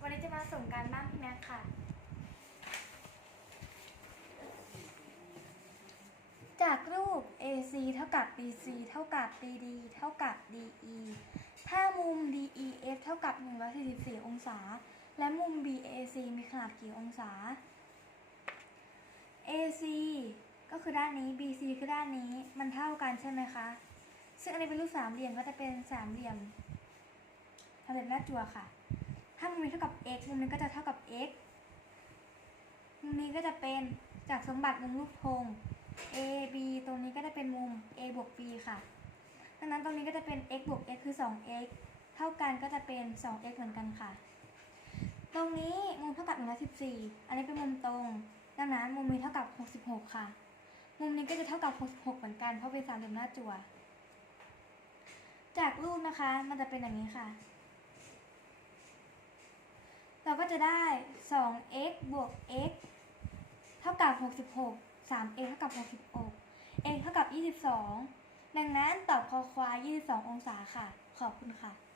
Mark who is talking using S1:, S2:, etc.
S1: วันนี้จะมาส่งการบ้านพี่แม็กค่ะ จากรูป AC เท่ากับ BC เท่ากับ BD เท่ากับ DE ถ้ามุม DEF เท่ากับ 144 องศา และมุม BAC มีขนาดกี่องศา AC ก็คือด้านนี้ BC คือด้านนี้ มันเท่ากันใช่ไหมคะ ซึ่งอันนี้เป็นรูปสามเหลี่ยมก็จะเป็นสามเหลี่ยมสามเหลี่ยมหน้าจั่วค่ะ ถ้ามุมนี้เท่ากับ x มุมนี้ก็จะเท่ากับ x มุมนี้ก็จะเป็นจากสมบัติมุมรูปธง a b ตรงนี้ก็จะเป็นมุม a บวก b ค่ะ ดังนั้นตรงนี้ก็จะเป็น x บวก x คือ 2x เท่ากันก็จะเป็น 2x เหมือนกันค่ะ ตรงนี้มุมเท่ากับ114 อันนี้เป็นมุมตรง ดังนั้นมุมนี้เท่ากับ 66 ค่ะ มุมนี้ก็จะเท่ากับ 66 เหมือนกัน เพราะเป็นสามเหลี่ยมหน้าจั่ว จากรูปนะคะ มันจะเป็นอย่างนี้ค่ะ ก็จะได้ 2x บวก x เท่ากับ 66 3x เท่ากับ 66 x เท่ากับ 22 ดังนั้นตอบคอควาย 22 องศาค่ะ ขอบคุณค่ะ